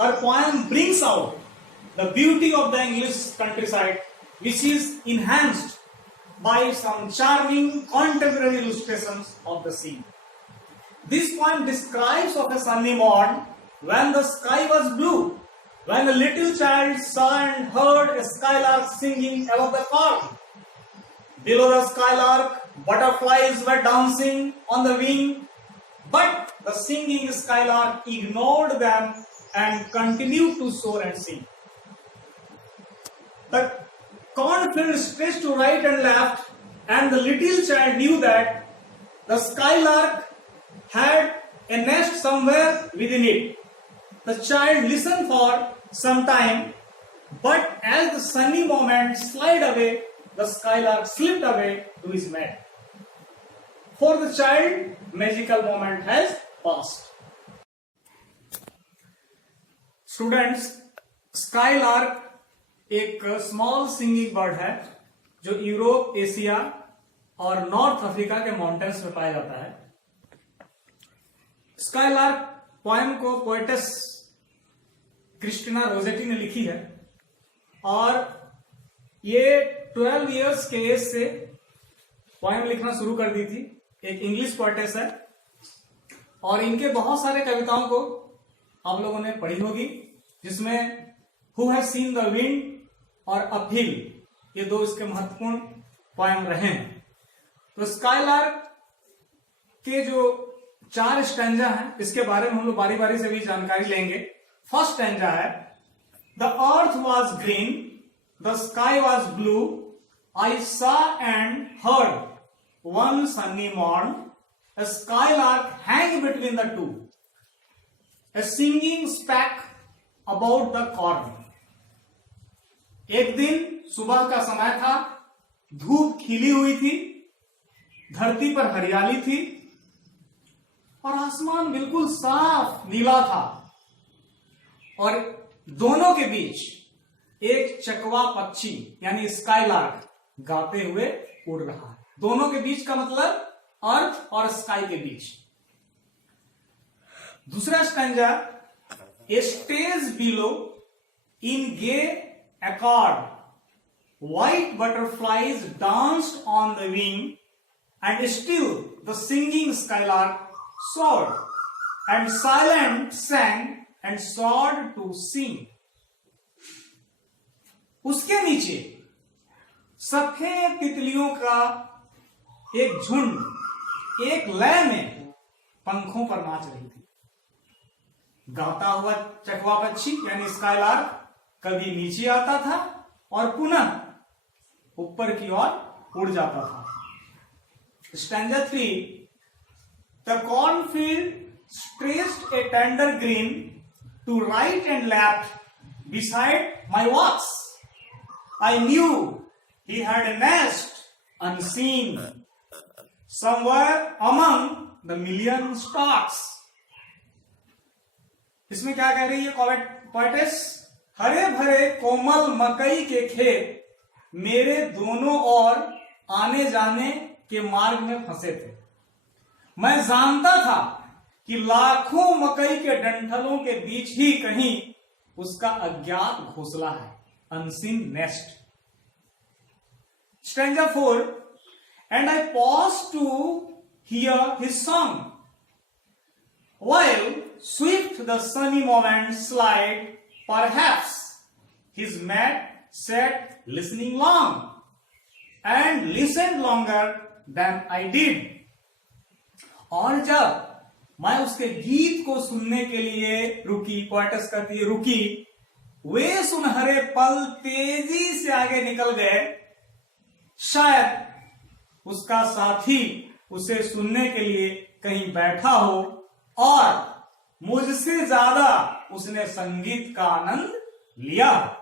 her poem brings out the beauty of the English countryside, which is enhanced by some charming contemporary illustrations of the scene. This poem describes of a sunny morn when the sky was blue, when a little child saw and heard a skylark singing above the corn. Below the skylark, butterflies were dancing on the wing, but the singing skylark ignored them and continued to soar and sing. The cornfield stretched to right and left, and the little child knew that the skylark had a nest somewhere within it. The child listened for some time, but as the sunny moment slid away, the skylark slipped away to his mat. For the child, magical moment has passed. Students, skylark एक small singing bird है जो Europe, Asia और north Africa के mountains में पाया जाता है. Skylark poem को पोएटेस क्रिस्टिना रोजेटी ने लिखी है और ये 12 इयर्स के एज से पोएम लिखना शुरू कर दी थी. एक इंग्लिश पोएटेस है और इनके बहुत सारे कविताओं को आप लोगों ने पढ़ी होगी, जिसमें who has seen the wind और अपहिल ये दो इसके महत्वपूर्ण पोएम रहे हैं. तो स्काईलार्क के जो 4 स्टैंजा हैं इसके बारे में हम लोग बारी बारी से भी जानकारी लेंगे. फर्स्ट स्टैंजा है, the earth was green, the sky was blue, I saw and heard one sunny morn, a skylark hang between the two, a singing speck about the corn. एक दिन सुबह का समय था, धूप खिली हुई थी, धरती पर हरियाली थी और आसमान बिल्कुल साफ नीला था और दोनों के बीच एक चकवा पक्षी यानी स्काईलार्क गाते हुए उड़ रहा है. दोनों के बीच का मतलब अर्थ और स्काई के बीच. दूसरा stanza, a stage below in gay accord, white butterflies danced on the wing, and still the singing skylark soared, and silent sang and soared to sing. उसके नीचे सफेद तितलियों का एक झुंड एक लय में पंखों पर नाच रही थी. गाता हुआ चकवा पक्षी यानी स्काईलार्क कभी नीचे आता था और पुनः ऊपर की ओर उड़ जाता था. Stanza 3, the cornfield stretched a tender green to right and left beside my walks. I knew he had a nest unseen somewhere among the million stalks. इसमें क्या कह रही है पोएटेस? हरे भरे कोमल मकई के खेत मेरे दोनों ओर आने जाने के मार्ग में फंसे थे. मैं जानता था कि लाखों मकई के डंठलों के बीच ही कहीं उसका अज्ञात घोंसला है, unseen nest. Stanza 4, and I pause to hear his song while swift the sunny moments slide. Perhaps his mate sat listening long and listened longer than I did. और जब मैं उसके गीत को सुनने के लिए रुकी, पोएटेस कहती है रुकी, वे सुनहरे पल तेजी से आगे निकल गए. शायद उसका साथी उसे सुनने के लिए कहीं बैठा हो और मुझसे ज्यादा उसने संगीत का आनंद लिया.